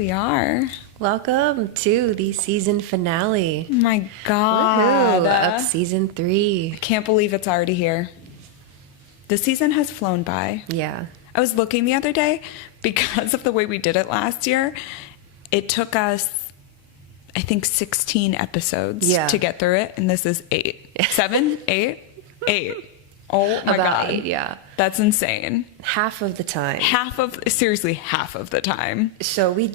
We are. Welcome to the season finale. Oh my God. Of season 3. I can't believe it's already here. The season has flown by. Yeah. I was looking the other day, because of the way we did it last year, it took us, I think, 16 episodes to get through it, and this is 8. 7? 8? 8. Oh my God. 8, yeah. That's insane. Half of the time. Seriously, half of the time. So we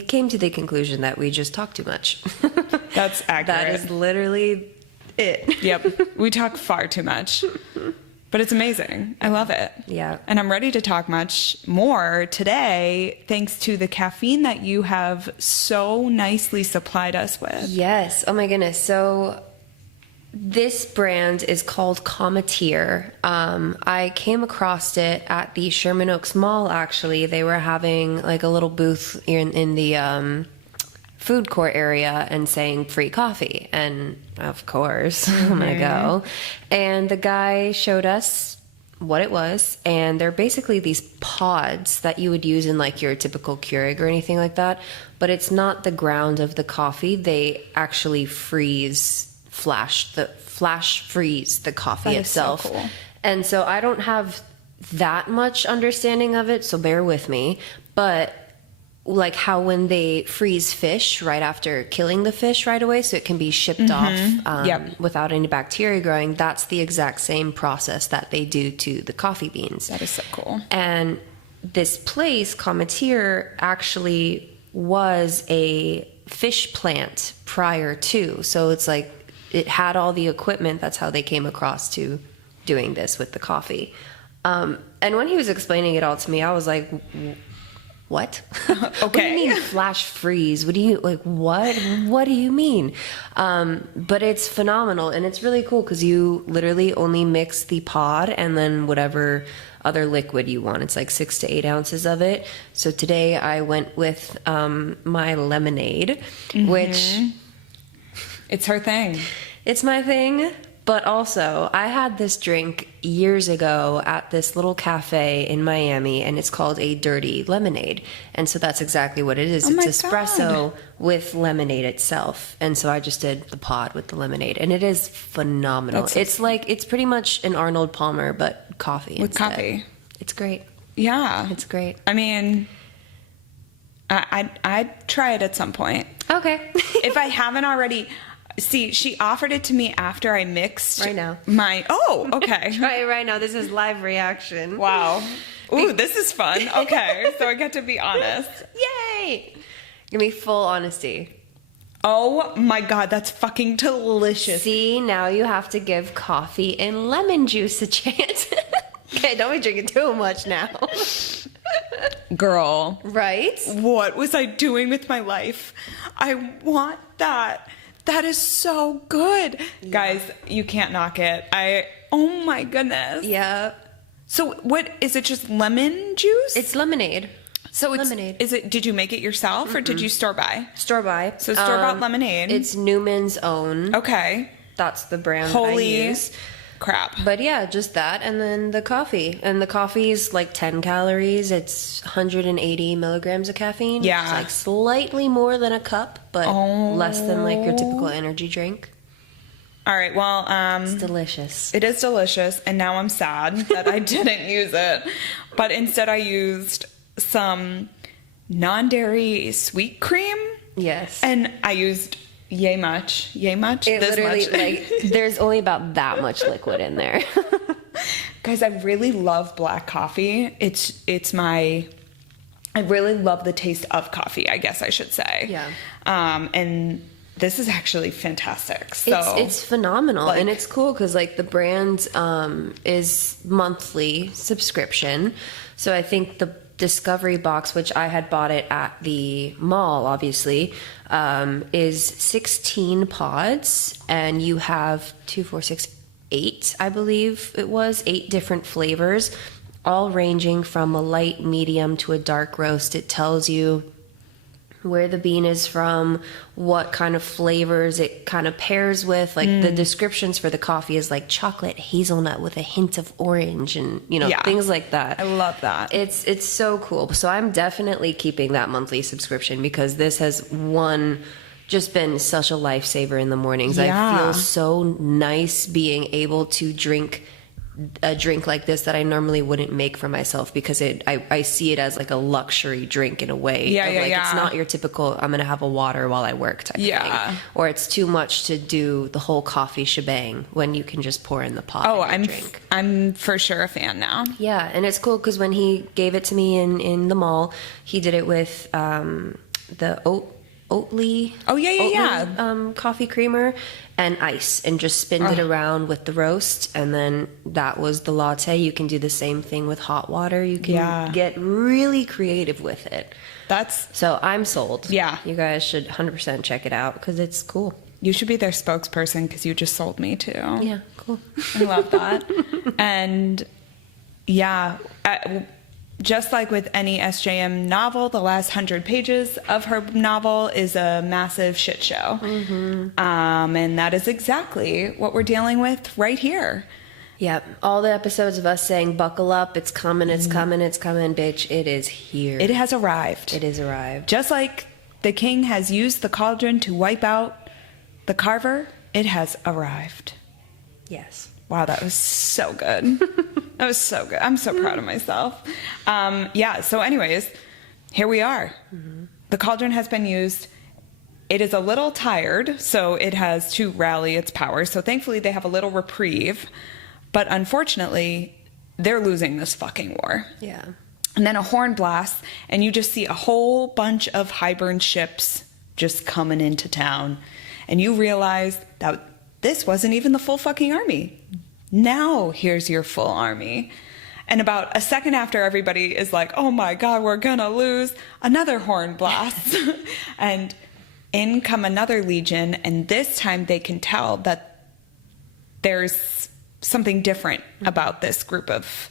came to the conclusion that we just talk too much. That's accurate. That is literally it. Yep. We talk far too much. But it's amazing. I love it. Yeah. And I'm ready to talk much more today, thanks to the caffeine that you have so nicely supplied us with. Yes. Oh my goodness. So this brand is called Cometeer. I came across it at the Sherman Oaks Mall, actually. They were having like a little booth in the food court area and saying free coffee. And of course, I'm going to go. And the guy showed us what it was. And they're basically these pods that you would use in like your typical Keurig or anything like that. But it's not the ground of the coffee. They actually flash freeze the coffee that itself. Is so cool. And so I don't have that much understanding of it, so bear with me. But like how when they freeze fish right after killing the fish right away so it can be shipped off without any bacteria growing, that's the exact same process that they do to the coffee beans. That is so cool. And this place, Cometeer, actually was a fish plant prior to. So it's like it had all the equipment. That's how they came across to doing this with the coffee. And when he was explaining it all to me, I was like, what? Okay. What do you mean flash freeze? What do you, like, what do you mean? But it's phenomenal, and it's really cool because you literally only mix the pod and then whatever other liquid you want. It's like 6 to 8 ounces of it. So today I went with my lemonade, which... It's her thing. It's my thing. But also, I had this drink years ago at this little cafe in Miami, and it's called a dirty lemonade. And so that's exactly what it is. Oh it's espresso with lemonade itself. And so I just did the pod with the lemonade, and it is phenomenal. It's pretty much an Arnold Palmer, but coffee with instead. coffee. It's great. Yeah. It's great. I mean, I'd try it at some point. Okay. If I haven't already... See, she offered it to me after I mixed right now. Okay. Try it right now. This is live reaction. Wow. Ooh, this is fun. Okay, so I get to be honest. Yay! Give me full honesty. Oh my God, that's fucking delicious. See, now you have to give coffee and lemon juice a chance. Okay, don't be drinking too much now. Girl. Right? What was I doing with my life? I want that. That is so good. Yeah. Guys, you can't knock it. Oh my goodness. Yeah. So what, is it just lemon juice? It's lemonade. So it's lemonade. Did you make it yourself or did you store buy? Store buy. So store bought lemonade. It's Newman's Own. Okay. That's the brand Holy I use. Crap. But yeah, just that, and then the coffee. And the coffee is like 10 calories. It's 180 milligrams of caffeine. Yeah. It's like slightly more than a cup, but less than like your typical energy drink. All right, well, it's delicious. It is delicious, and now I'm sad that I didn't use it. But instead I used some non-dairy sweet cream. Yes. And I used yay much. It this literally, much. like, there's only about that much liquid in there. Guys, I really love black coffee. I really love the taste of coffee, I guess I should say. Yeah. And this is actually fantastic. So it's phenomenal, and it's cool because like the brand is monthly subscription. So I think the Discovery box, which I had bought it at the mall, obviously, is 16 pods, and you have 2, 4, 6, 8, I believe it was, 8 different flavors, all ranging from a light medium to a dark roast. It tells you where the bean is from, what kind of flavors it kind of pairs with. Like the descriptions for the coffee is like chocolate hazelnut with a hint of orange and, you know, things like that. I love that. It's so cool. So I'm definitely keeping that monthly subscription because this has just been such a lifesaver in the mornings. I feel so nice being able to drink a drink like this that I normally wouldn't make for myself because I see it as like a luxury drink in a way. It's not your typical I'm gonna have a water while I work type thing. Or it's too much to do the whole coffee shebang when you can just pour in the pot. I'm for sure a fan now. Yeah, and it's cool because when he gave it to me in the mall, he did it with the Oatly coffee creamer and ice, and just spinned it around with the roast, and then that was the latte. You can do the same thing with hot water. You can get really creative with it. So I'm sold. Yeah, you guys should 100% check it out because it's cool. You should be their spokesperson because you just sold me too. Yeah, cool. I love that. And just like with any SJM novel, the last 100 pages of her novel is a massive shit show. And that is exactly what we're dealing with right here. Yep. All the episodes of us saying, buckle up, it's coming, it's coming, it's coming, bitch. It is here. It has arrived. It is arrived. Just like the king has used the cauldron to wipe out the carver, it has arrived. Yes. Wow, that was so good. That was so good. I'm so proud of myself. So anyways, here we are. The cauldron has been used. It is a little tired, so it has to rally its power. So thankfully they have a little reprieve. But unfortunately, they're losing this fucking war. Yeah. And then a horn blasts, and you just see a whole bunch of Hybern ships just coming into town. And you realize that this wasn't even the full fucking army. Now here's your full army. And about a second after everybody is like, oh my God, we're gonna lose, another horn blasts. And in come another legion, and this time they can tell that there's something different about this group of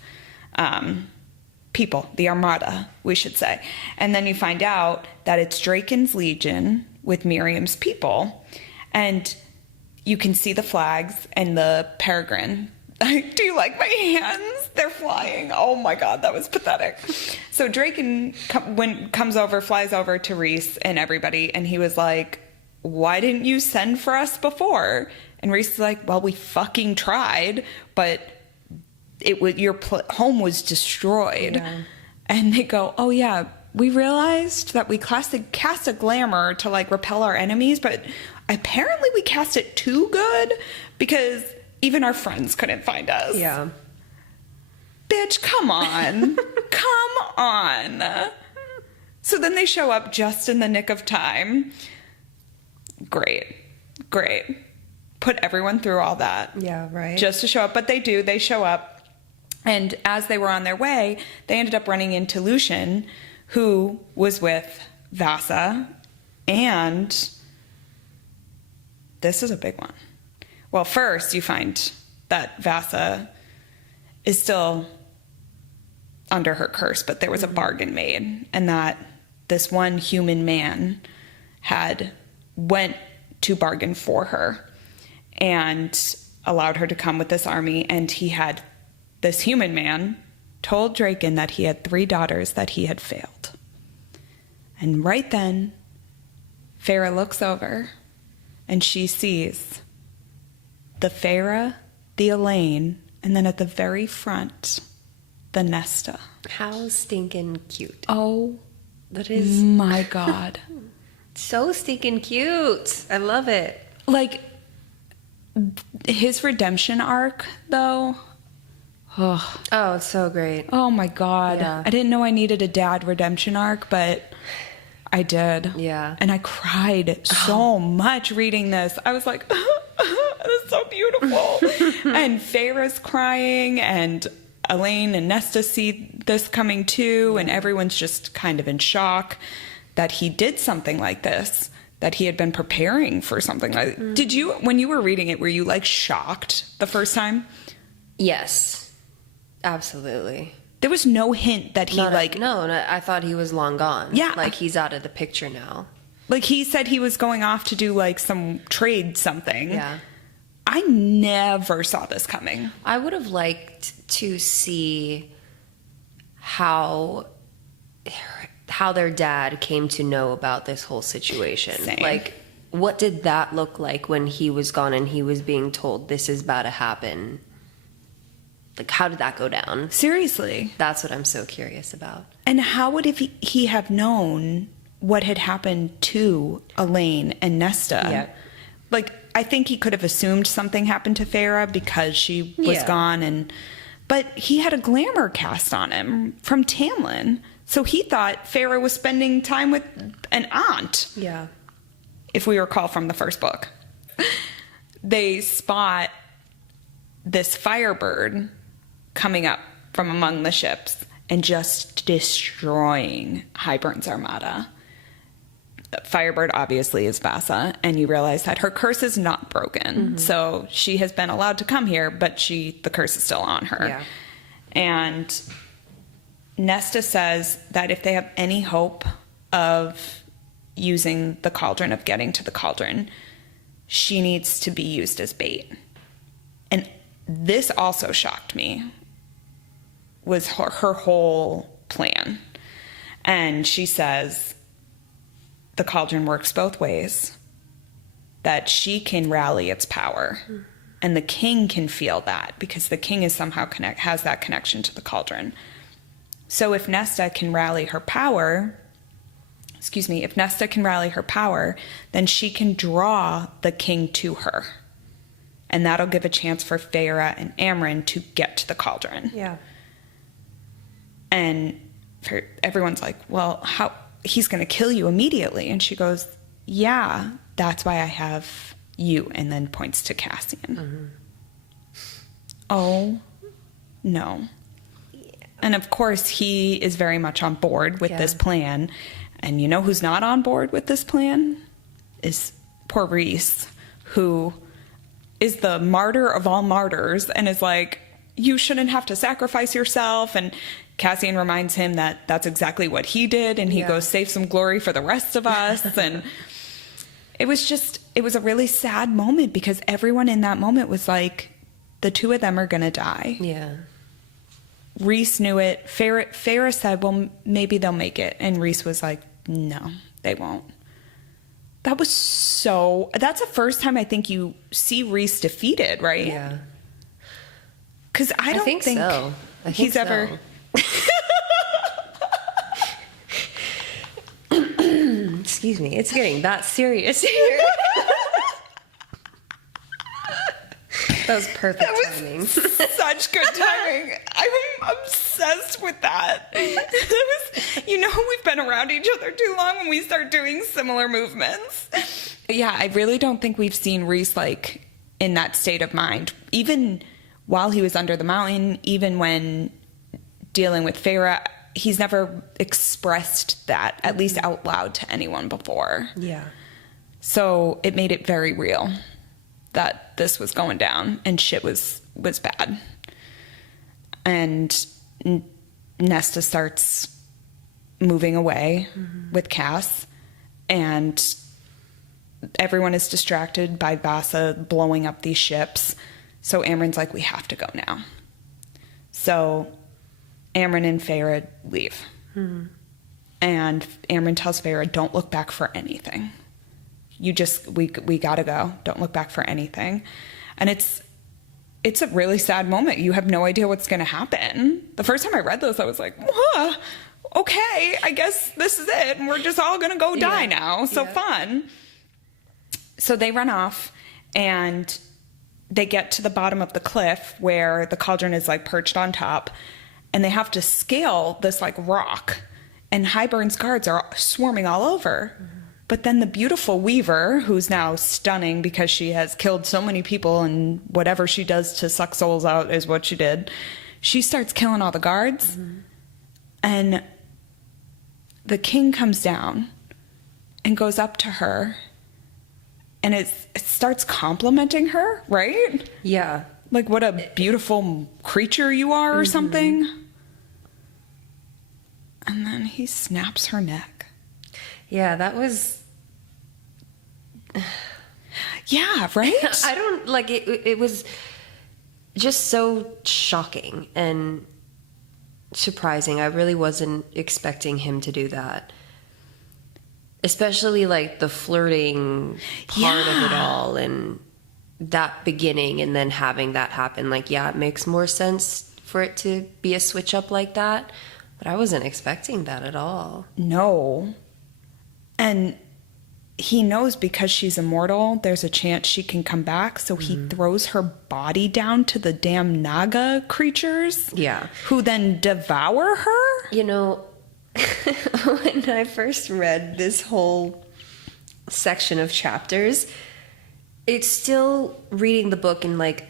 people, the Armada, we should say. And then you find out that it's Draken's legion with Miriam's people. And you can see the flags and the peregrine. Do you like my hands? They're flying. Oh my God, that was pathetic. So Draken flies over to Reese and everybody, and he was like, why didn't you send for us before? And Reese is like, well, we fucking tried, but your home was destroyed. Yeah. And they go, oh yeah, we realized that we cast a glamour to like repel our enemies, but apparently we cast it too good because even our friends couldn't find us. Yeah. Bitch, come on. Come on. So then they show up just in the nick of time. Great. Put everyone through all that. Yeah, right. Just to show up. But they show up. And as they were on their way, they ended up running into Lucian, who was with Vasa. And this is a big one. Well, first you find that Vasa is still under her curse, but there was a bargain made, and that this one human man went to bargain for her and allowed her to come with this army, and this human man told Draken that he had 3 daughters that he had failed. And right then, Farah looks over and she sees the Farah, the Elaine, and then at the very front, the Nesta. How stinking cute. Oh, that is my God. So stinking cute. I love it. Like, his redemption arc, though. Oh, it's so great. Oh my God. Yeah. I didn't know I needed a dad redemption arc, but I did. Yeah. And I cried so much reading this. I was like, this is so beautiful. And Farah's crying, and Elaine and Nesta see this coming too, and everyone's just kind of in shock that he did something like this, that he had been preparing for something like this. Did you, when you were reading it, were you like shocked the first time? Yes, absolutely. There was no hint that he No, I thought he was long gone. Yeah. Like, he's out of the picture now. Like, he said he was going off to do, like, some trade something. Yeah. I never saw this coming. I would have liked to see how their dad came to know about this whole situation. Same. Like, what did that look like when he was gone and he was being told this is about to happen? Like, how did that go down? Seriously. That's what I'm so curious about. And how would he have known what had happened to Elaine and Nesta? Yeah. Like, I think he could have assumed something happened to Farah because she was gone, but he had a glamour cast on him from Tamlin. So he thought Farah was spending time with an aunt. Yeah. If we recall from the first book. They spot this firebird coming up from among the ships and just destroying Hybern's armada. Firebird obviously is Vasa, and you realize that her curse is not broken. Mm-hmm. So she has been allowed to come here, but the curse is still on her. Yeah. And Nesta says that if they have any hope of using the cauldron, of getting to the cauldron, she needs to be used as bait. And this also shocked me, was her whole plan. And she says the cauldron works both ways, that she can rally its power, and the king can feel that because the king is somehow has that connection to the cauldron. So if Nesta can rally her power, then she can draw the king to her. And that'll give a chance for Farah and Amren to get to the cauldron. Yeah. And everyone's like, well, how? He's going to kill you immediately. And she goes, yeah, that's why I have you. And then points to Cassian. Mm-hmm. Oh, no. Yeah. And of course, he is very much on board with this plan. And you know who's not on board with this plan? Is poor Rhys, who is the martyr of all martyrs and is like, you shouldn't have to sacrifice yourself. And Cassian reminds him that that's exactly what he did. And he goes, save some glory for the rest of us. And it was a really sad moment because everyone in that moment was like, the two of them are going to die. Yeah. Rhys knew it. Farah said, well, maybe they'll make it. And Rhys was like, no, they won't. That's the first time I think you see Rhys defeated, right? Yeah. Because I don't think so. He's ever... Excuse me, it's getting that serious here. That was perfect timing. Such good timing. I'm obsessed with that. We've been around each other too long when we start doing similar movements. Yeah, I really don't think we've seen Rhys like in that state of mind. Even while he was under the mountain, even when dealing with Farah, he's never expressed that, at least out loud, to anyone before. Yeah. So it made it very real that this was going down and shit was bad. And Nesta starts moving away with Cass, and everyone is distracted by Vasa blowing up these ships. So Amren's like, we have to go now. So Amren and Farah leave. Mm-hmm. And Amren tells Farah, don't look back for anything. We gotta go. Don't look back for anything. And it's a really sad moment. You have no idea what's gonna happen. The first time I read this, I was like, whoa, okay, I guess this is it. And we're just all gonna go die now. So fun. So they run off and they get to the bottom of the cliff where the cauldron is like perched on top, and they have to scale this like rock, and Hybern's guards are swarming all over. Mm-hmm. But then the beautiful Weaver, who's now stunning because she has killed so many people and whatever she does to suck souls out is what she did, she starts killing all the guards. Mm-hmm. And the king comes down and goes up to her, and it starts complimenting her, right? Yeah. Like, what a beautiful creature you are or something. And then he snaps her neck. Yeah, that was... Yeah, right? I don't, like, it was just so shocking and surprising. I really wasn't expecting him to do that. Especially, like, the flirting part of it all and that beginning and then having that happen. Like, yeah, it makes more sense for it to be a switch up like that. But I wasn't expecting that at all. No. And he knows because she's immortal, there's a chance she can come back. So he throws her body down to the damn Naga creatures. Yeah. Who then devour her? You know, when I first read this whole section of chapters, it's still reading the book and, like,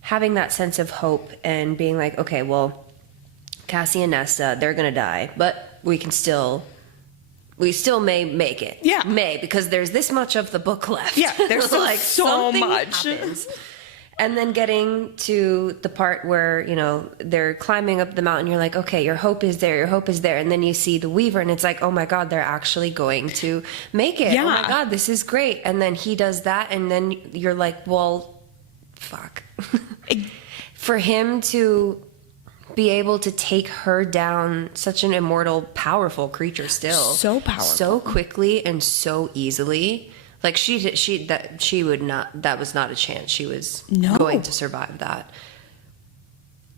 having that sense of hope and being like, okay, well, Cassie and Nesta, they're going to die, but we still may make it. Yeah. May, because there's this much of the book left. Yeah, there's still like so something much. happens. And then getting to the part where, you know, they're climbing up the mountain, you're like, okay, your hope is there, your hope is there. And then you see the Weaver and it's like, oh my God, they're actually going to make it. Yeah. Oh my God, this is great. And then he does that and then you're like, well, fuck. For him to be able to take her down, such an immortal, powerful creature still. So powerful. So quickly and so easily. Like that was not a chance. She was going to survive that.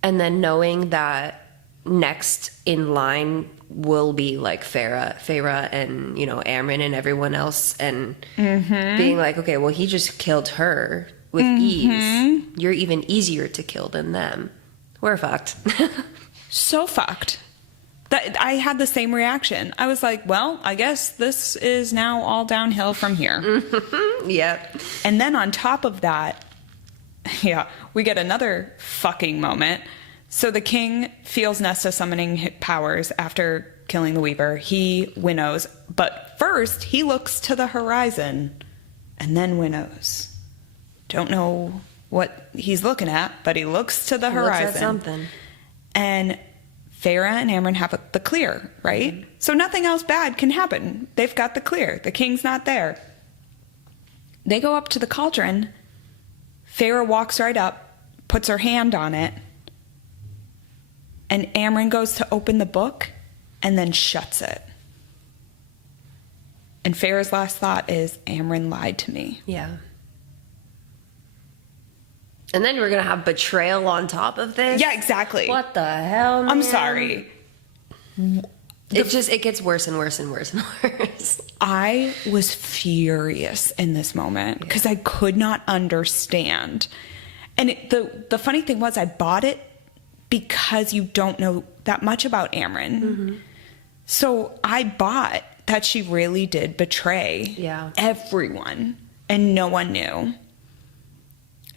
And then knowing that next in line will be like Feyre and, you know, Amren and everyone else and being like, okay, well, he just killed her with ease. You're even easier to kill than them. We're fucked. So fucked. That I had the same reaction. I was like, well, I guess this is now all downhill from here. Yep. And then on top of that, yeah, we get another fucking moment. So the king feels Nesta summoning powers after killing the Weaver. He winnows, but first he looks to the horizon and then winnows. Don't know what he's looking at, but he looks to the horizon. Looks at something. And Feyre and Amren have the clear, right? So nothing else bad can happen. They've got the clear. The king's not there. They go up to the cauldron. Feyre walks right up, puts her hand on it, and Amren goes to open the book and then shuts it. And Feyre's last thought is, Amren lied to me. Yeah. And then we're going to have betrayal on top of this? Yeah, exactly. What the hell, man? I'm sorry. It gets worse and worse and worse and worse. I was furious in this moment because I could not understand. And the funny thing was I bought it because you don't know that much about Amren. So I bought that she really did betray everyone and no one knew.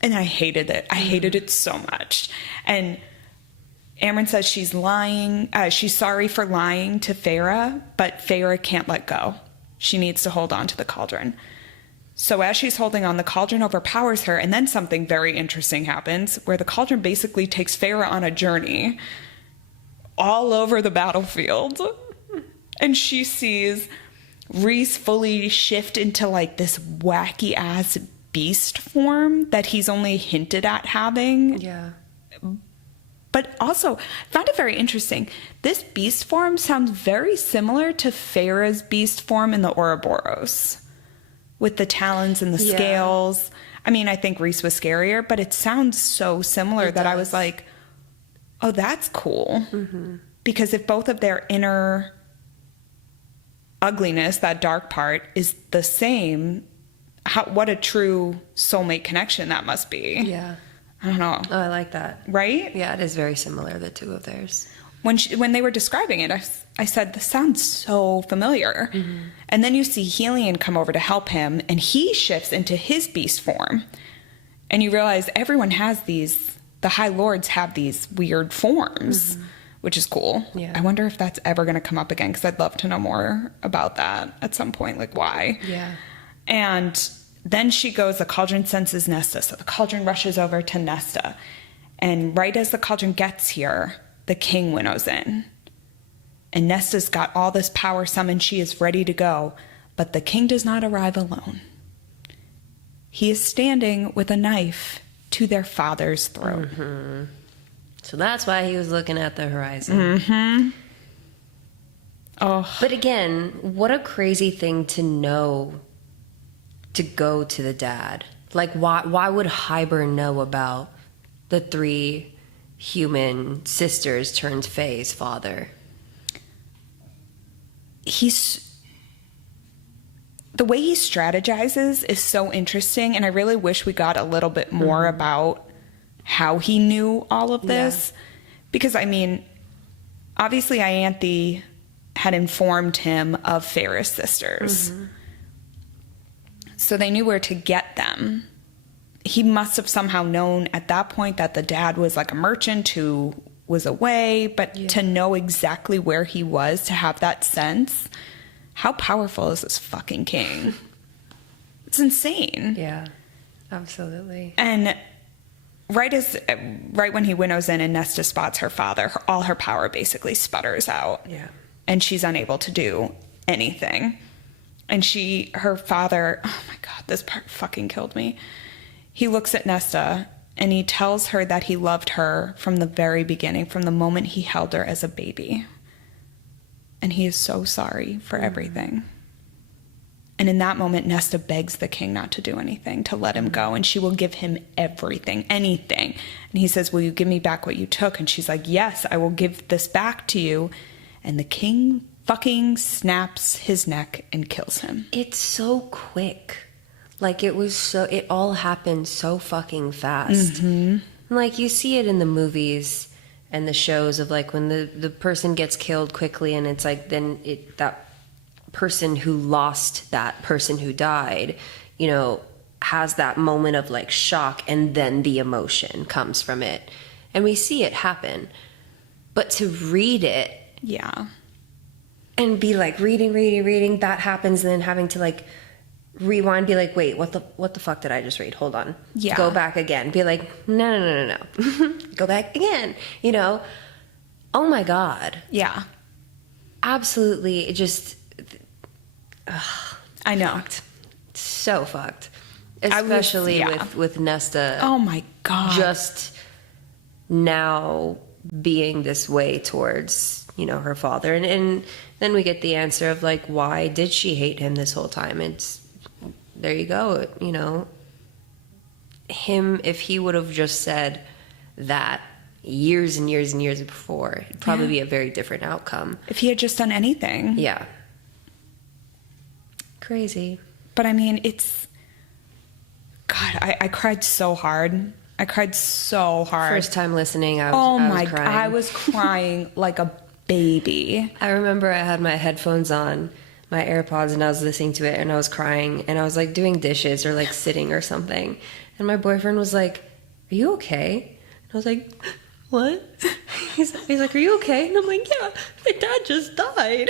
And I hated it. I hated it so much. And Amren says she's lying. She's sorry for lying to Feyre, but Feyre can't let go. She needs to hold on to the cauldron. So as she's holding on, the cauldron overpowers her. And then something very interesting happens where the cauldron basically takes Feyre on a journey all over the battlefield. And she sees Rhys fully shift into like this wacky ass beast form that he's only hinted at having. Yeah. But also, I found it very interesting. This beast form sounds very similar to Feyre's beast form in the Ouroboros, with the talons and the scales. I mean, I think Rhys was scarier, but it sounds so similar that I was like, oh, that's cool. Because if both of their inner ugliness, that dark part, is the same, what a true soulmate connection that must be. Yeah. I don't know. Oh, I like that. Right? Yeah, it is very similar, the two of theirs. When they were describing it, I said, this sounds so familiar. And then you see Helion come over to help him, and he shifts into his beast form. And you realize everyone has these, the High Lords have these weird forms, which is cool. Yeah. I wonder if that's ever going to come up again, because I'd love to know more about that at some point, like why. Yeah. And then she goes, the cauldron senses Nesta. So the cauldron rushes over to Nesta. And right as the cauldron gets here, the king winnows in. And Nesta's got all this power summoned. She is ready to go. But the king does not arrive alone. He is standing with a knife to their father's throat. Mm-hmm. So that's why he was looking at the horizon. Mm-hmm. Oh. But again, what a crazy thing to know, to go to the dad. Like, why would Hybern know about the 3 human sisters turned Faye's father? The way he strategizes is so interesting, and I really wish we got a little bit more about how he knew all of this. Yeah. Because, I mean, obviously Ianthe had informed him of Feyre's sisters. Mm-hmm. So they knew where to get them. He must have somehow known at that point that the dad was like a merchant who was away, but to know exactly where he was, to have that sense, how powerful is this fucking king? It's insane. Yeah, absolutely. And right when he winnows in and Nesta spots her father, all her power basically sputters out. Yeah. And she's unable to do anything. And her father, oh my God, this part fucking killed me. He looks at Nesta and he tells her that he loved her from the very beginning, from the moment he held her as a baby. And he is so sorry for everything. And in that moment, Nesta begs the king not to do anything, to let him go. And she will give him everything, anything. And he says, will you give me back what you took? And she's like, yes, I will give this back to you. And the king fucking snaps his neck and kills him. It's so quick. Like, it all happened so fucking fast. Mm-hmm. Like, you see it in the movies and the shows of, like, when the person gets killed quickly, and it's like, then that person who lost that person who died, you know, has that moment of, like, shock, and then the emotion comes from it. And we see it happen. But to read it... Yeah. And be, like, reading, that happens, and then having to, like... rewind, be like, wait, what the fuck did I just read? Hold on. Yeah. Go back again. Be like, no. Go back again. You know? Oh my God. Yeah. Absolutely. It just... I know. Fucked. So fucked. Especially with Nesta. Oh my God. Just now being this way towards, you know, her father. And then we get the answer of, like, why did she hate him this whole time? There you go, you know. Him, if he would have just said that years and years and years before, it'd probably be a very different outcome. If he had just done anything. Yeah. Crazy. But I mean, it's... God, I cried so hard. I cried so hard. First time listening, I was crying. I was crying like a baby. I remember I had my headphones on, my AirPods, and I was listening to it, and I was crying, and I was, like, doing dishes or, like, sitting or something. And my boyfriend was like, are you okay? And I was like, what? He's like, are you okay? And I'm like, yeah, my dad just died.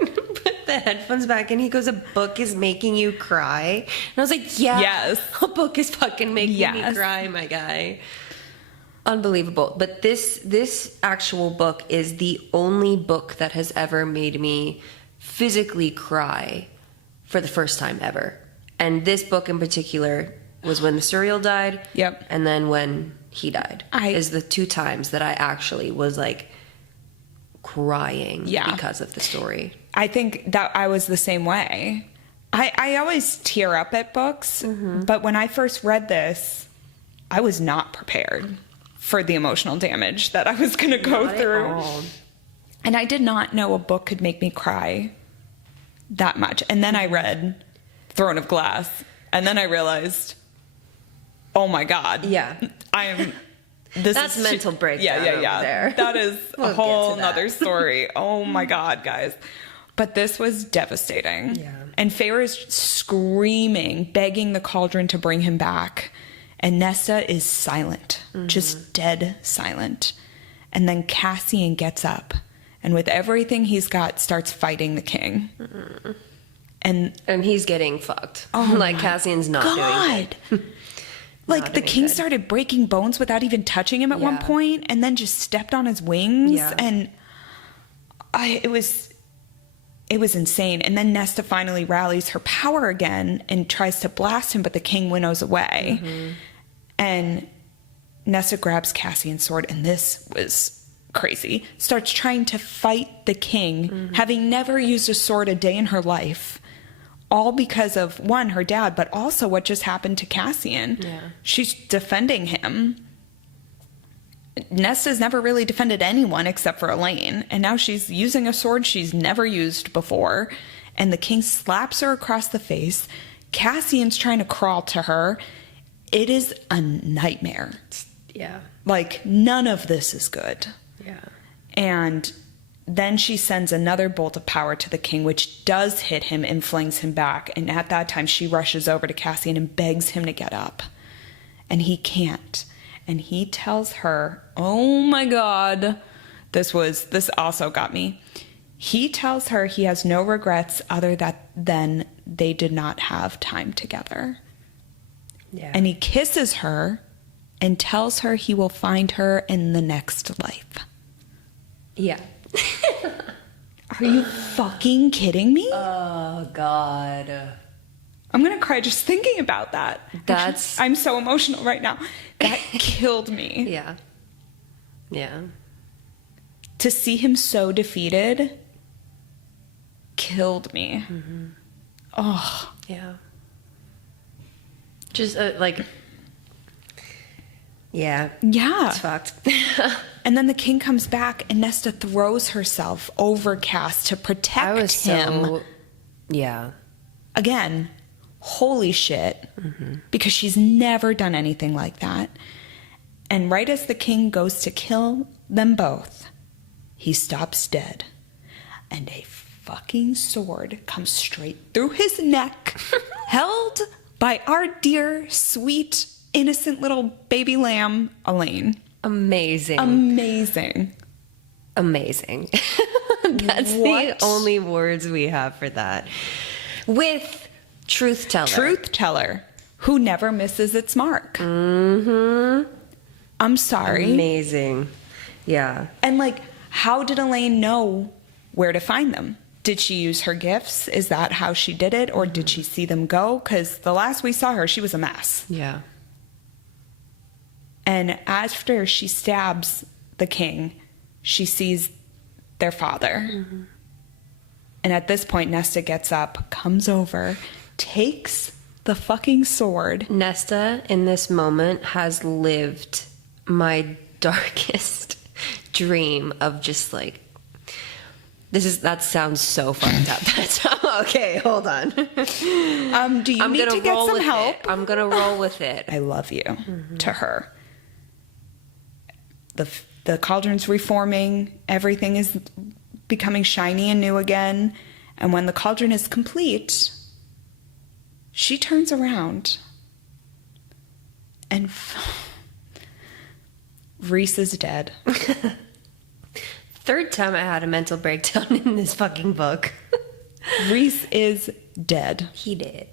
Put the headphones back, and he goes, a book is making you cry? And I was like, yeah. Yes. A book is fucking making me cry, my guy. Unbelievable. But this actual book is the only book that has ever made me physically cry for the first time ever. And this book in particular was when the Suriel died. Yep. And then when he died. Is the 2 times that I actually was, like, crying because of the story. I think that I was the same way. I always tear up at books, but when I first read this, I was not prepared for the emotional damage that I was going to go through. And I did not know a book could make me cry that much. And then I read Throne of Glass, and then I realized, oh my God. Yeah. That's mental breakdown over there. That is a whole nother story. Oh my God, guys. But this was devastating. Yeah. And Feyre's screaming, begging the cauldron to bring him back. And Nesta is silent, just dead silent. And then Cassian gets up, and with everything he's got, starts fighting the king. And he's getting fucked. Oh, like, Cassian's not doing good. Like, the king started breaking bones without even touching him at one point, and then just stepped on his wings. Yeah. And it was insane. And then Nesta finally rallies her power again and tries to blast him, but the king winnows away. And Nesta grabs Cassian's sword, and this was crazy. Starts trying to fight the king, having never used a sword a day in her life. All because of, one, her dad, but also what just happened to Cassian. Yeah. She's defending him. Nesta's never really defended anyone except for Elaine, and now she's using a sword she's never used before, and the king slaps her across the face. Cassian's trying to crawl to her. It is a nightmare. Yeah. Like, none of this is good. Yeah. And then she sends another bolt of power to the king, which does hit him and flings him back. And at that time, she rushes over to Cassian and begs him to get up. And he can't. And he tells her, oh my God, this also got me. He tells her he has no regrets other than they did not have time together. Yeah. And he kisses her and tells her he will find her in the next life. Yeah. Are you fucking kidding me? Oh, God. I'm going to cry just thinking about that. I'm so emotional right now. That killed me. Yeah. Yeah. To see him so defeated killed me. Oh. Yeah. Just yeah. Yeah. It's fucked. And then the king comes back and Nesta throws herself over Cass to protect him. Yeah. Again, holy shit. Because she's never done anything like that. And right as the king goes to kill them both, he stops dead. And a fucking sword comes straight through his neck, held by our dear, sweet, innocent little baby lamb, Elaine. Amazing. That's the only words we have for that. With truth teller. Truth teller, who never misses its mark. I'm sorry. Amazing. Yeah. And like, how did Elaine know where to find them? Did she use her gifts? Is that how she did it? Or did she see them go? Because the last we saw her, she was a mess. Yeah. And after she stabs the king, she sees their father. And at this point, Nesta gets up, comes over, takes the fucking sword. Nesta, in this moment, has lived my darkest dream of just like, that sounds so fucked up. Okay, hold on. Do you need to get some help? I'm gonna roll with it. I love you to her. The cauldron's reforming. Everything is becoming shiny and new again. And when the cauldron is complete, she turns around and Reese is dead. Third time I had a mental breakdown in this fucking book. Reese is dead. He did.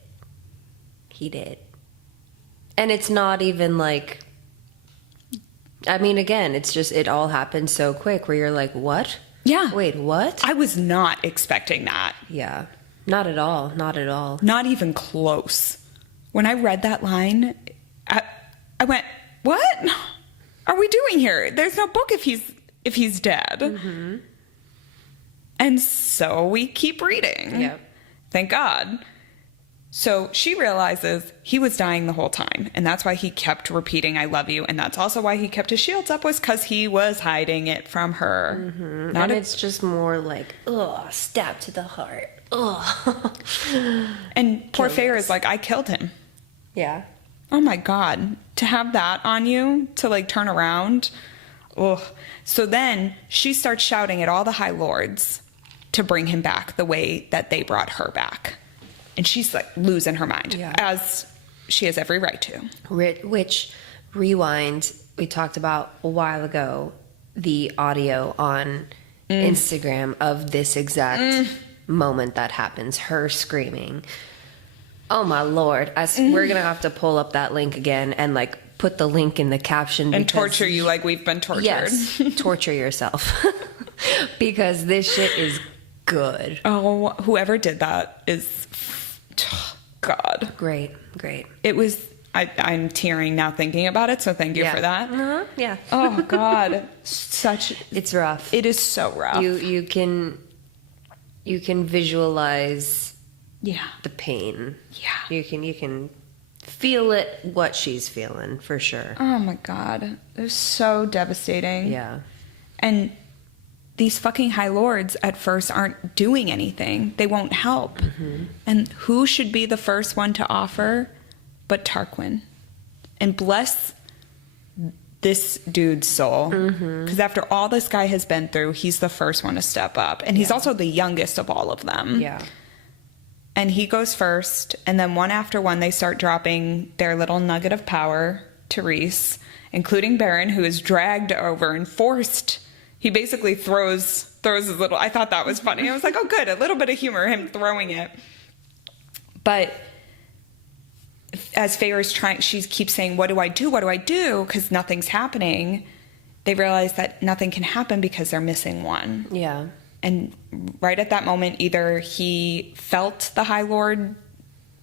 And it's not even like, I mean, again, it's just, it all happened so quick where you're like, what? Yeah. Wait, what? I was not expecting that. Yeah. Not at all. Not even close. When I read that line, I went, what are we doing here? There's no book if he's dead. And so we keep reading. Yep. Thank God. So she realizes he was dying the whole time. And that's why he kept repeating, I love you. And that's also why he kept his shields up, was because he was hiding it from her. And it's just more like, stab to the heart. And poor Feyre is like, I killed him. Yeah. Oh my God. To have that on you, to like turn around. Ugh. So then she starts shouting at all the High Lords to bring him back the way that they brought her back. And she's like losing her mind, as she has every right to. Which, rewind, we talked about a while ago, the audio on Instagram of this exact moment that happens, her screaming. Oh my Lord. We're going to have to pull up that link again and like put the link in the caption. And torture you like we've been tortured. Yes, torture yourself. Because this shit is good. Oh, whoever did that is, God. Great. It was, I'm tearing now thinking about it, so thank you for that. Uh-huh. Yeah. Oh, God. It's rough. It is so rough. You can visualize the pain. Yeah. You can feel it, what she's feeling, for sure. Oh, my God. It was so devastating. Yeah. And these fucking High Lords at first aren't doing anything. They won't help. Mm-hmm. And who should be the first one to offer but Tarquin? And bless this dude's soul. Because after all this guy has been through, he's the first one to step up. And he's also the youngest of all of them. Yeah. And he goes first. And then one after one, they start dropping their little nugget of power to Rhys, including Baron, who is dragged over and forced. He basically throws his little... I thought that was funny. I was like, oh, good. A little bit of humor, him throwing it. But as Feyre's trying... She keeps saying, what do I do? What do I do? Because nothing's happening. They realize that nothing can happen because they're missing one. Yeah. And right at that moment, either he felt the High Lord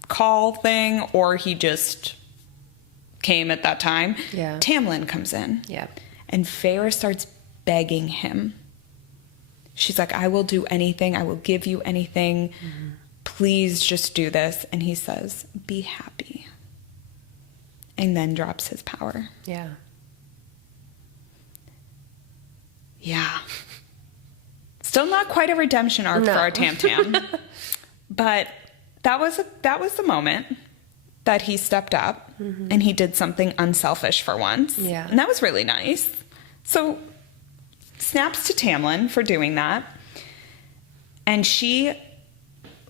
call thing, or he just came at that time. Yeah. Tamlin comes in. Yeah. And Feyre starts begging him. She's like, I will do anything. I will give you anything. Mm-hmm. Please just do this. And he says, be happy. And then drops his power. Yeah. Yeah. Still not quite a redemption arc for our Tam Tam. But that was the moment that he stepped up and he did something unselfish for once. Yeah. And that was really nice. So snaps to Tamlin for doing that. And she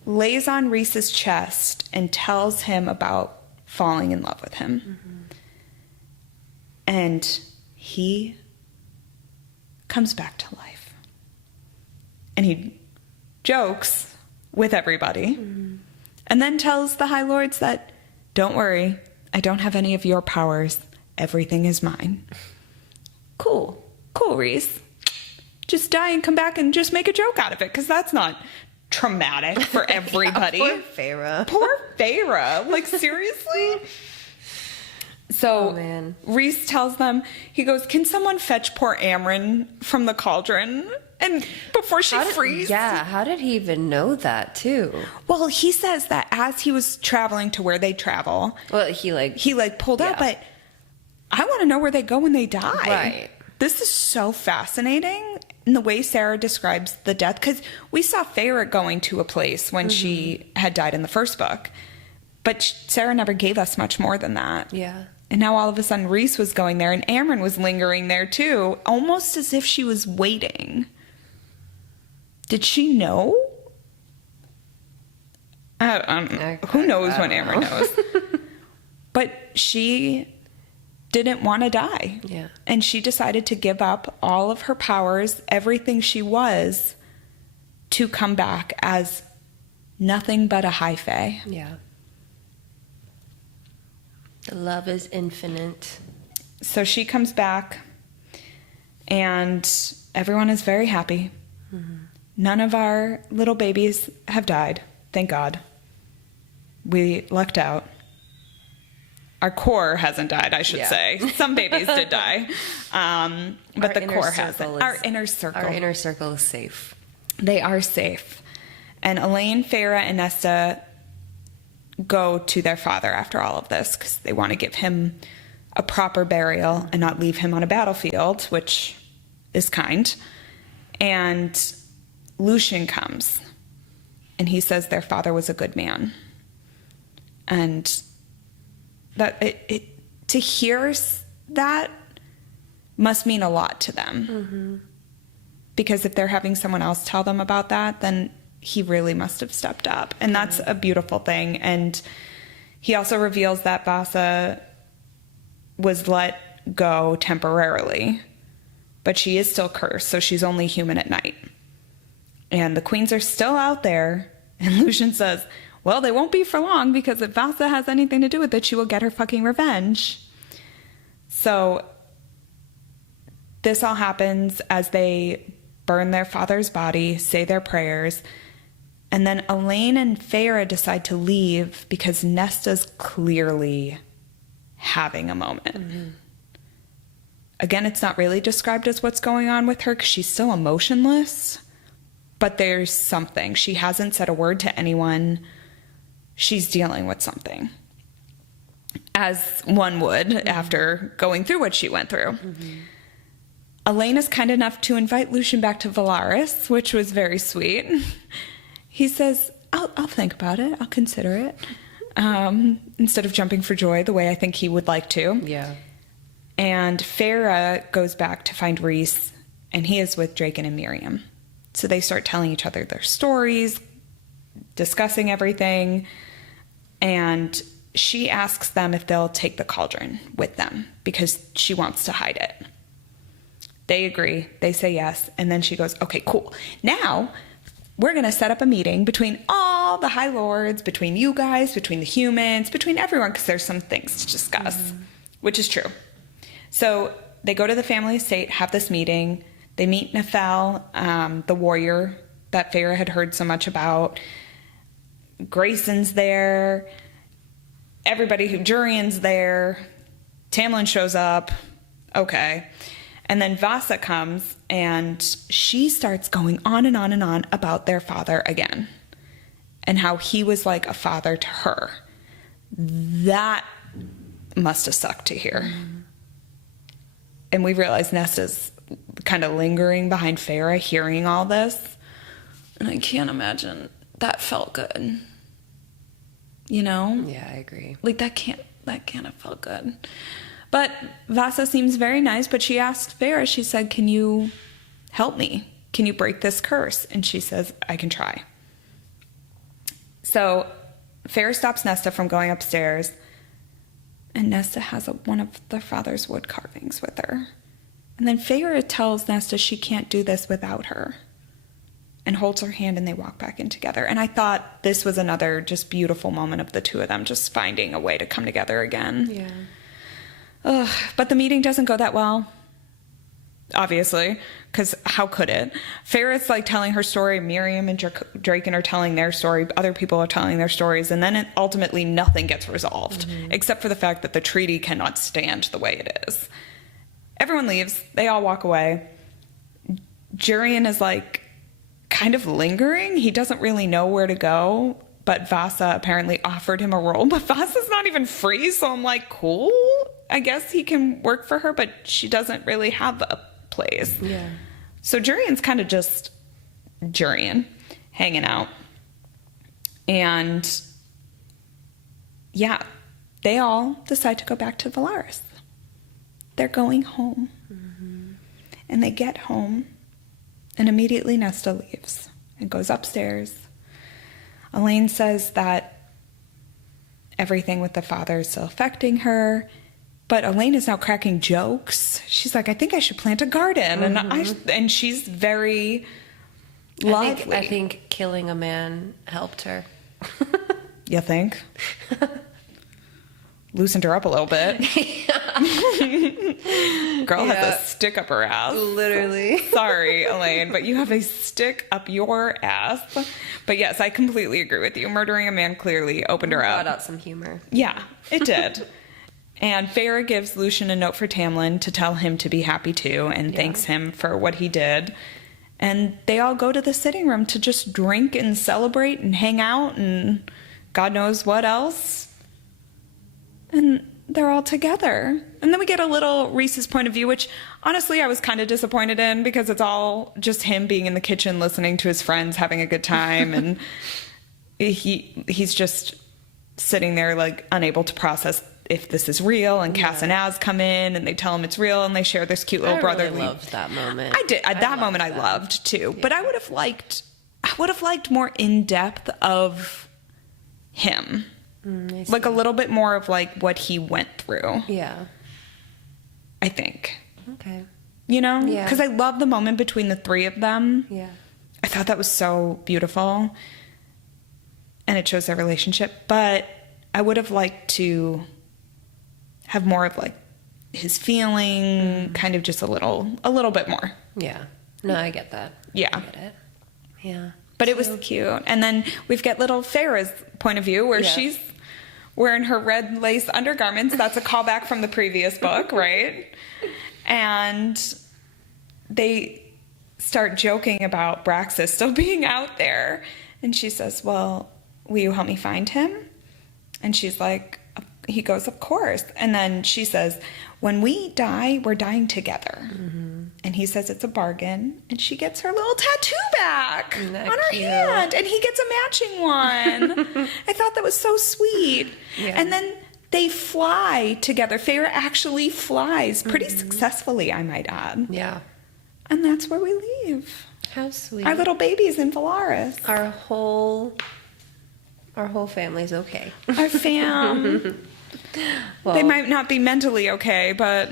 lays on Rhys's chest and tells him about falling in love with him. Mm-hmm. And he comes back to life. And he jokes with everybody. Mm-hmm. And then tells the High Lords that, don't worry, I don't have any of your powers. Everything is mine. Cool, Rhys. Just die and come back and just make a joke out of it, because that's not traumatic for everybody. Poor Feyre. Poor Feyre. Like, seriously? So Rhys tells them, he goes, can someone fetch poor Amryn from the cauldron? And before she freezes. Yeah, how did he even know that, too? Well, he says that as he was traveling to where they travel. Well, he pulled out, but I want to know where they go when they die. Right. This is so fascinating in the way Sarah describes the death, because we saw Feyre going to a place when she had died in the first book, but Sarah never gave us much more than that. Yeah. And now all of a sudden Rhys was going there, and Amryn was lingering there too, almost as if she was waiting. Did she know? I don't know. Who knows when Amryn knows? But she didn't want to die. Yeah. And she decided to give up all of her powers, everything she was, to come back as nothing but a High Fae. Yeah. The love is infinite. So she comes back, and everyone is very happy. Mm-hmm. None of our little babies have died, thank God. We lucked out. Our core hasn't died, I should say. Some babies did die, but the core hasn't. Our inner circle is safe. They are safe. And Elaine, Feyre, and Nesta go to their father after all of this because they want to give him a proper burial and not leave him on a battlefield, which is kind. And Lucien comes, and he says their father was a good man. And that to hear that must mean a lot to them. Mm-hmm. Because if they're having someone else tell them about that, then he really must have stepped up. And that's a beautiful thing. And he also reveals that Vasa was let go temporarily, but she is still cursed, so she's only human at night. And the queens are still out there, and Lucien says, well, they won't be for long, because if Vasa has anything to do with it, she will get her fucking revenge. So this all happens as they burn their father's body, say their prayers. And then Elaine and Farrah decide to leave because Nesta's clearly having a moment. Mm-hmm. Again, it's not really described as what's going on with her because she's still emotionless, but there's something. She hasn't said a word to anyone. She's dealing with something, as one would after going through what she went through. Mm-hmm. Elaine is kind enough to invite Lucien back to Valaris, which was very sweet. He says, I'll think about it. I'll consider it. Instead of jumping for joy the way I think he would like to. Yeah. And Farrah goes back to find Rhys, and he is with Draken and Miriam. So they start telling each other their stories, discussing everything, and she asks them if they'll take the cauldron with them because she wants to hide it. They agree. They say yes. And then she goes, okay, cool. Now we're going to set up a meeting between all the High Lords, between you guys, between the humans, between everyone, because there's some things to discuss, which is true. So they go to the family estate, have this meeting. They meet Nephel, the warrior that Farrah had heard so much about. Grayson's there. Jurian's there. Tamlin shows up. Okay. And then Vasa comes, and she starts going on and on and on about their father again and how he was like a father to her. That must have sucked to hear. Mm-hmm. And we realize Nesta's kind of lingering behind Farrah, hearing all this. And I can't imagine that felt good. You know? Yeah, I agree. Like, that can't have felt good. But Vasa seems very nice, but she asked Farrah, she said, can you help me? Can you break this curse? And she says, I can try. So Farrah stops Nesta from going upstairs, and Nesta has one of their father's wood carvings with her. And then Farrah tells Nesta she can't do this without her and holds her hand, and they walk back in together. And I thought this was another just beautiful moment of the two of them just finding a way to come together again. Yeah. Ugh, but the meeting doesn't go that well, obviously, because how could it? Farrah's like telling her story. Miriam and Draken are telling their story. Other people are telling their stories. And then ultimately nothing gets resolved, except for the fact that the treaty cannot stand the way it is. Everyone leaves. They all walk away. Jurian is like kind of lingering. He doesn't really know where to go. But Vasa apparently offered him a role. But Vasa's not even free, so I'm like, cool. I guess he can work for her, but she doesn't really have a place. Yeah. So Jurian's kind of just Jurian, hanging out. And yeah, they all decide to go back to Valaris. They're going home. Mm-hmm. And they get home, and immediately Nesta leaves and goes upstairs. Elaine says that everything with the father is still affecting her. But Elaine is now cracking jokes. She's like, I think I should plant a garden. Mm-hmm. And she's very lively. I think killing a man helped her. You think? Loosened her up a little bit. Girl has a stick up her ass. Literally. Sorry, Elaine, but you have a stick up your ass. But yes, I completely agree with you. Murdering a man clearly opened her up. Brought out some humor. Yeah, it did. And Farrah gives Lucien a note for Tamlin to tell him to be happy too and thanks him for what he did. And they all go to the sitting room to just drink and celebrate and hang out and God knows what else. And they're all together. And then we get a little Rhys's point of view, which honestly I was kind of disappointed in because it's all just him being in the kitchen listening to his friends having a good time. And he's just sitting there like unable to process if this is real, and Cass and Az come in and they tell him it's real and they share this cute little brotherly. I really loved that moment. I did. At that moment I loved too. Yeah. But I would have liked more in-depth of him. Like a little bit more of like what he went through. Yeah. I think. Okay. You know? Yeah. Because I love the moment between the three of them. Yeah. I thought that was so beautiful. And it shows their relationship. But I would have liked to have more of like his feeling, kind of just a little bit more. Yeah. No, I get that. Yeah. I get it. Yeah. But it was cute. And then we've got little Farah's point of view where she's wearing her red lace undergarments. That's a callback from the previous book, right? And they start joking about Braxis still being out there. And she says, well, will you help me find him? And she's like, he goes, of course. And then she says, when we die, we're dying together. Mm-hmm. And he says it's a bargain. And she gets her little tattoo back on her hand. And he gets a matching one. I thought that was so sweet. Yeah. And then they fly together. Farah actually flies pretty successfully, I might add. Yeah. And that's where we leave. How sweet. Our little baby's in Valaris. Our whole family's okay. Our fam. Well, they might not be mentally okay, but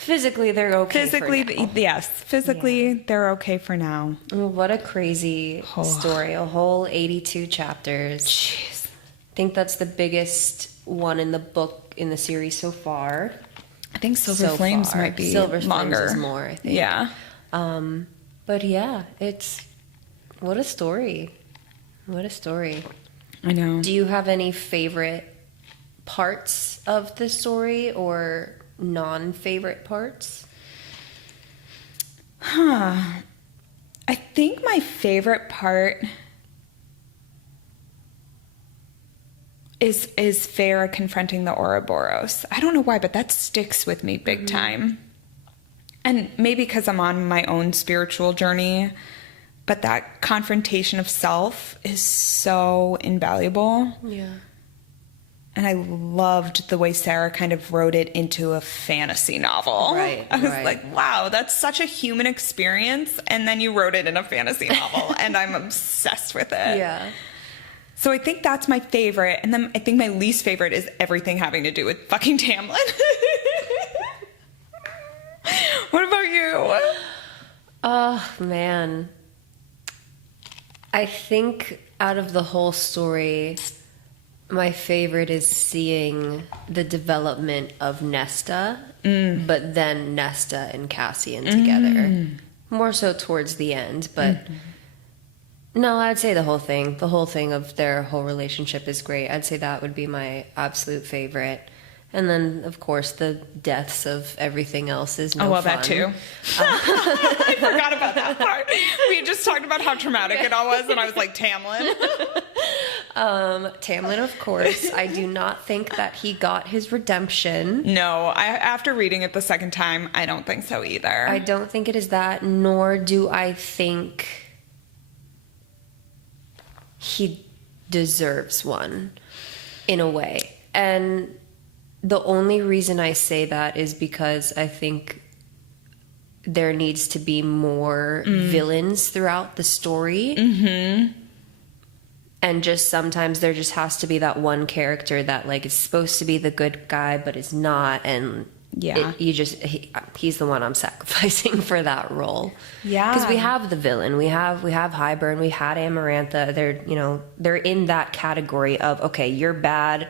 physically they're okay. Physically, yes. Physically, they're okay for now. Well, what a crazy story. A whole 82 chapters. Jeez. I think that's the biggest one in the book in the series so far. I think Silver Flames might be Silver longer. Flames is more, I think. Yeah. But yeah, what a story. What a story. I know. Do you have any favorite parts of the story or non-favorite parts? I think my favorite part is Farah confronting the Ouroboros. I don't know why, but that sticks with me big time. And maybe because I'm on my own spiritual journey, but that confrontation of self is so invaluable. Yeah. And I loved the way Sarah kind of wrote it into a fantasy novel. Right. I was like, wow, that's such a human experience. And then you wrote it in a fantasy novel, and I'm obsessed with it. Yeah. So I think that's my favorite. And then I think my least favorite is everything having to do with fucking Tamlin. What about you? Oh, man. I think out of the whole story, my favorite is seeing the development of Nesta, but then Nesta and Cassian together. More so towards the end, but no, I'd say the whole thing. The whole thing of their whole relationship is great. I'd say that would be my absolute favorite. And then, of course, the deaths of everything else is no fun. That too. I forgot about that part. We just talked about how traumatic it all was, and I was like, Tamlin. Tamlin, of course. I do not think that he got his redemption. No, after reading it the second time, I don't think so either. I don't think it is that, nor do I think he deserves one, in a way. And the only reason I say that is because I think there needs to be more villains throughout the story. Mm-hmm. And just sometimes there just has to be that one character that like is supposed to be the good guy but is not, and he's the one I'm sacrificing for that role. Yeah, because we have the villain, we have Hybern, we had Amarantha. They're in that category of, okay, you're bad.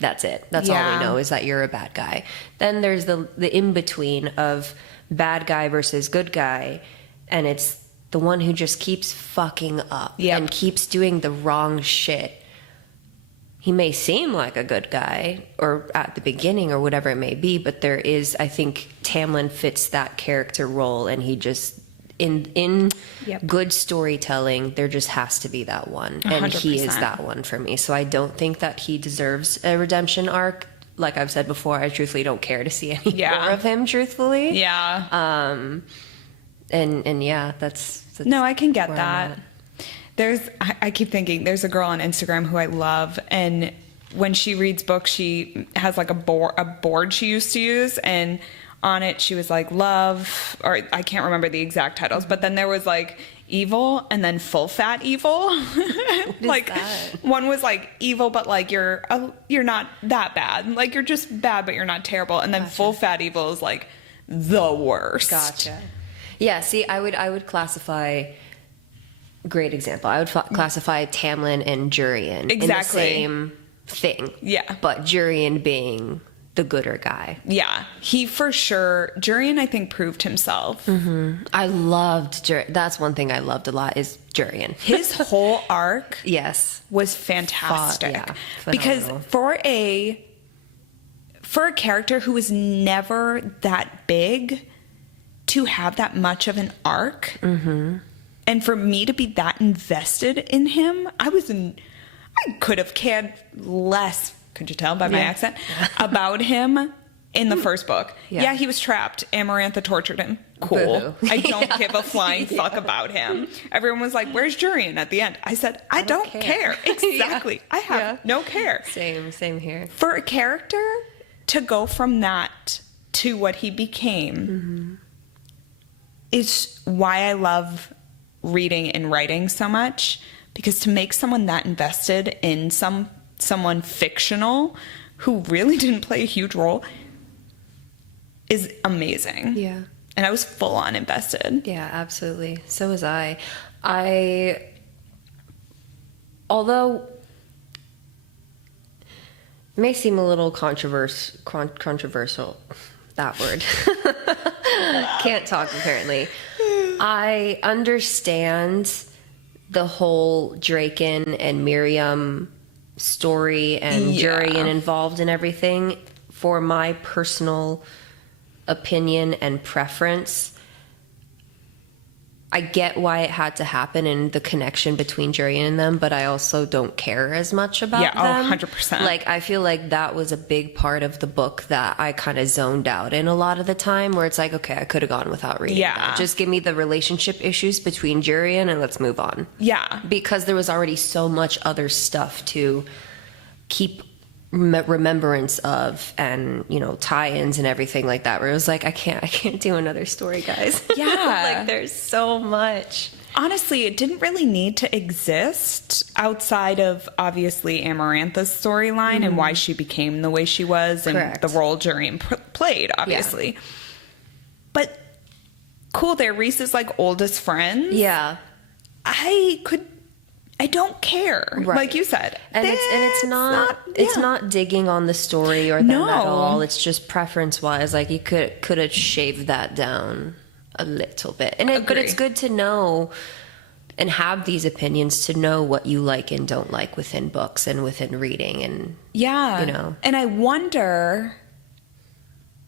That's it. That's all we know, is that you're a bad guy. Then there's the in-between of bad guy versus good guy, and it's the one who just keeps fucking up and keeps doing the wrong shit. He may seem like a good guy, or at the beginning or whatever it may be, but there is, I think Tamlin fits that character role, and he just, in good storytelling, there just has to be that one. And 100%. He is that one for me. So I don't think that he deserves a redemption arc. Like I've said before, I truthfully don't care to see any more of him, truthfully. Yeah. And that's no, I can get that. I keep thinking, there's a girl on Instagram who I love, and when she reads books, she has like a board she used to use, and on it she was like love, or I can't remember the exact titles, but then there was like evil and then full fat evil. Like one was like evil, but like you're not that bad, like you're just bad but you're not terrible, and then full fat evil is like the worst. Gotcha. Yeah, see, I would classify, great example, I would classify Tamlin and Jurian in the same thing. Yeah. But Jurian being the gooder guy. Yeah, he for sure, Jurian, I think, proved himself. I loved Jurian. That's one thing I loved a lot is Jurian. His whole arc Yes. was fantastic. Yeah, because phenomenal. for a character who was never that big to have that much of an arc, and for me to be that invested in him, I could have cared less, could you tell by my accent, about him in the first book. Yeah, he was trapped. Amarantha tortured him. Cool. I don't give a flying fuck about him. Everyone was like, where's Jurian at the end? I said, I don't care. Exactly. I have no care. Same here. For a character to go from that to what he became is why I love reading and writing so much, because to make someone that invested in someone fictional who really didn't play a huge role is amazing. Yeah. And I was full on invested. Yeah, absolutely. So was I. Although it may seem a little controversial, that word. Can't talk apparently. I understand the whole Draken and Miriam story and Jurian involved in everything. For my personal opinion and preference, I get why it had to happen and the connection between Jurian and them, but I also don't care as much about them. 100%. Like, I feel like that was a big part of the book that I kind of zoned out in a lot of the time, where it's like, okay, I could have gone without reading that. Just give me the relationship issues between Jurian and let's move on. Yeah. Because there was already so much other stuff to keep remembrance of, and tie-ins and everything like that, where it was like, I can't do another story, guys. Like, there's so much. Honestly, it didn't really need to exist outside of obviously Amarantha's storyline and why she became the way she was and the role Jurian played, obviously. But cool, they're Reese's like oldest friends. Yeah. I don't care, like you said, and it's not digging on the story or them at all. It's just preference wise. Like, you could have shaved that down a little bit, but it's good to know and have these opinions to know what you like and don't like within books and within reading, and And I wonder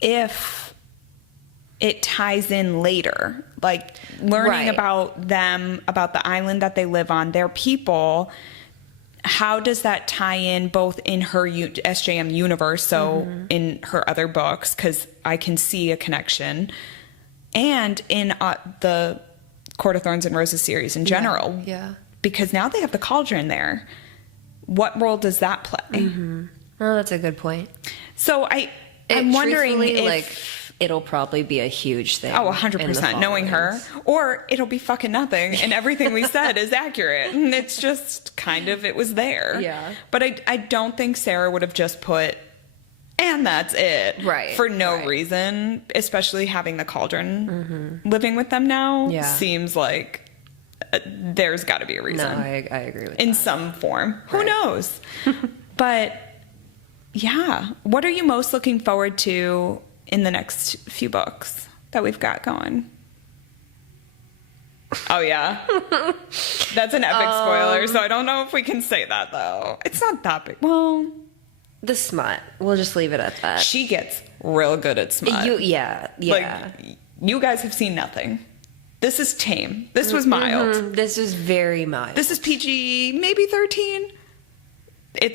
if it ties in later, like learning about them, about the island that they live on, their people. How does that tie in both in her SJM universe, so in her other books, because I can see a connection, and in the Court of Thorns and Roses series in general. Yeah. Because now they have the cauldron there. What role does that play? Oh, that's a good point. So I'm wondering if... it'll probably be a huge thing. Oh, 100%, knowing her. Or it'll be fucking nothing, and everything we said is accurate. And it's just kind of, it was there. Yeah. But I don't think Sarah would have just put, and that's it. Right. For no reason, especially having the cauldron living with them now seems like there's got to be a reason. No, I agree with that. In some form. Who knows? But, yeah. What are you most looking forward to in the next few books that we've got going? Oh, yeah. That's an epic spoiler, so I don't know if we can say that, though. It's not that big. Well, the smut. We'll just leave it at that. She gets real good at smut. Like, you guys have seen nothing. This is tame. This was mild. This is very mild. This is PG, maybe 13.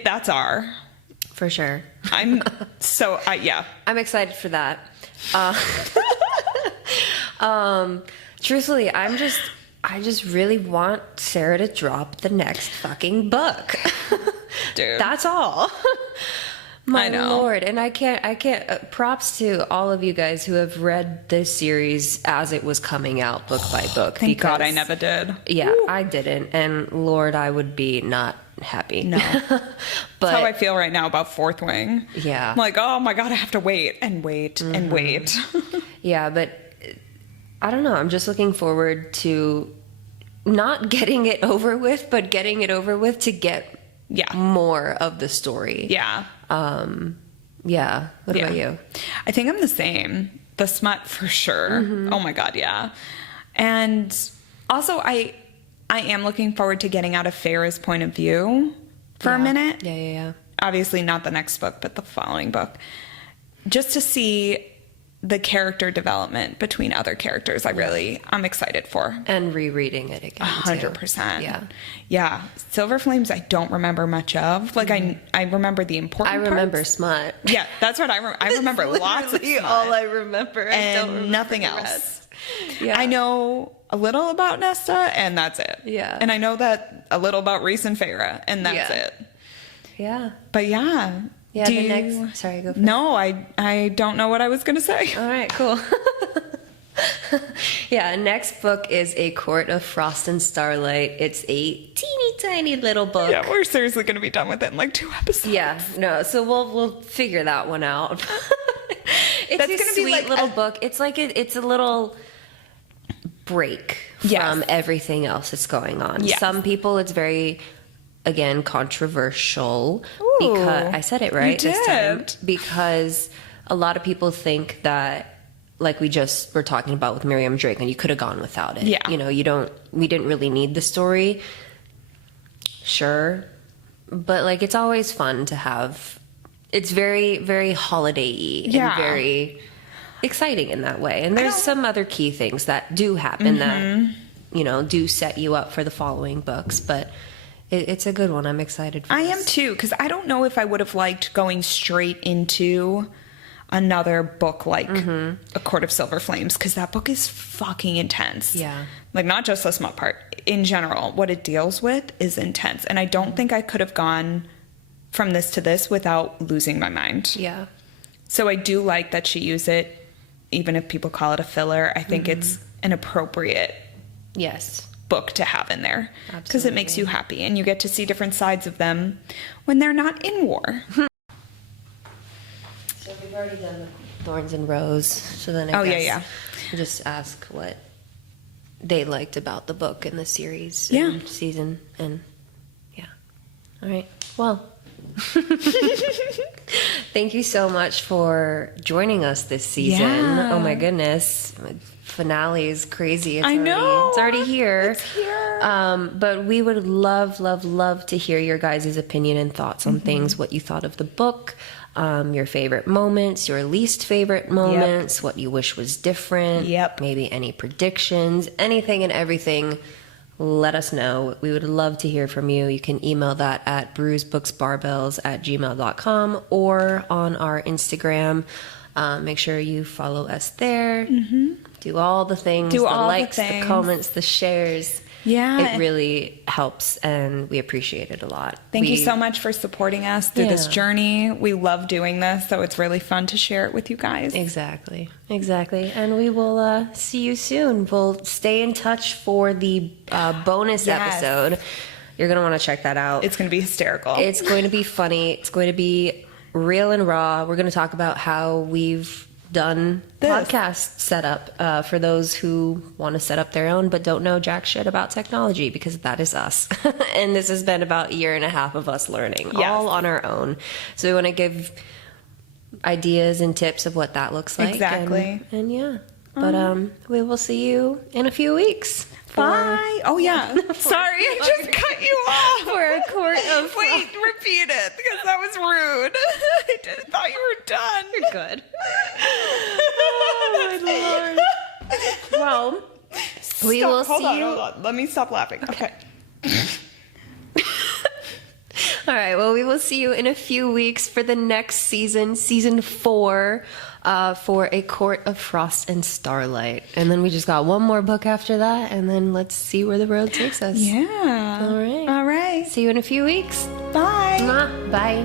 That's R. For sure. I'm excited for that. Truthfully, I just really want Sarah to drop the next fucking book. Dude. That's all. I know. Lord. And I can't, props to all of you guys who have read this series as it was coming out book by book. Thank God I never did. Yeah, Woo. I didn't. And Lord, I would be not happy. No. But that's how I feel right now about Fourth Wing. Yeah. I'm like, oh my God, I have to wait and wait and wait. Yeah, but I don't know. I'm just looking forward to not getting it over with, but getting it over with to get more of the story. Yeah. Yeah. What about you? I think I'm the same. The smut for sure. Oh my God, yeah. And also I am looking forward to getting out of Farrah's point of view for a minute. Yeah. Obviously not the next book, but the following book. Just to see the character development between other characters. I'm excited for. And rereading it again. 100%. Yeah. Silver Flames I don't remember much of. Like I remember the important parts. I remember smut. Yeah, that's what I remember lots of smut. All I remember. And I don't remember nothing the else. rest. Yeah. I know a little about Nesta and that's it. Yeah. And I know that a little about Reese and Farrah and that's it. Yeah. But yeah. Yeah, sorry, go for it. No, I don't know what I was going to say. All right, cool. Yeah, next book is A Court of Frost and Starlight. It's a teeny tiny little book. Yeah, we're seriously going to be done with it in like 2 episodes. Yeah, no, so we'll figure that one out. It's That's a gonna be sweet like little book. It's like it's a little break from everything else that's going on. Yes. Some people, it's very, again, controversial. Ooh, because I said it right you this time. did. Because a lot of people think that, like we just were talking about with Miriam Drake, and you could have gone without it. Yeah. You know, we didn't really need the story. Sure. But like, it's always fun to have, it's very, very holiday-y and very exciting in that way. And there's some other key things that do happen that, you know, do set you up for the following books, but it's a good one. I'm excited for I this. am too, because I don't know if I would have liked going straight into another book like A Court of Silver Flames, because that book is fucking intense. Yeah. Like, not just the smut part. In general, what it deals with is intense. And I don't think I could have gone from this to this without losing my mind. Yeah. So I do like that she used it, even if people call it a filler. I think it's an appropriate Yes. book to have in there, because it makes you happy and you get to see different sides of them when they're not in war. So we've already done the Thorns and Rose. So then I guess we'll just ask what they liked about the book and the series and season. And yeah. All right. Well, thank you so much for joining us this season. Yeah. Oh my goodness. Finale is crazy. It's know. already here. It's here. But we would love to hear your guys' opinion and thoughts on things, what you thought of the book, your favorite moments, your least favorite moments, what you wish was different, maybe any predictions, anything and everything. Let us know. We would love to hear from you. You can email that at brewsbooksbarbells@gmail.com or on our Instagram. Make sure you follow us there. Do all the things, the likes, the comments, the shares. Yeah. It really helps, and we appreciate it a lot. Thank you so much for supporting us through this journey. We love doing this, so it's really fun to share it with you guys. Exactly. And we will see you soon. We'll stay in touch for the bonus episode. You're going to want to check that out. It's going to be hysterical. It's going to be funny. It's going to be real and raw. We're going to talk about how we've done podcast setup for those who want to set up their own but don't know jack shit about technology, because that is us. And this has been about 1.5 years of us learning all on our own. So we want to give ideas and tips of what that looks like. Exactly. And yeah. But we will see you in a few weeks. Bye. Oh yeah. Sorry, I just cut you off. For A Court of Wait, repeat it, because that was rude. I thought you were done. You're good. Oh my Lord. Well, we will see you. Hold on. Let me stop laughing. Okay. All right. Well, we will see you in a few weeks for the next season, season 4. For A Court of Frost and Starlight. And then we just got one more book after that, and then let's see where the road takes us. Yeah. All right. All right. See you in a few weeks. Bye. Mwah. Bye.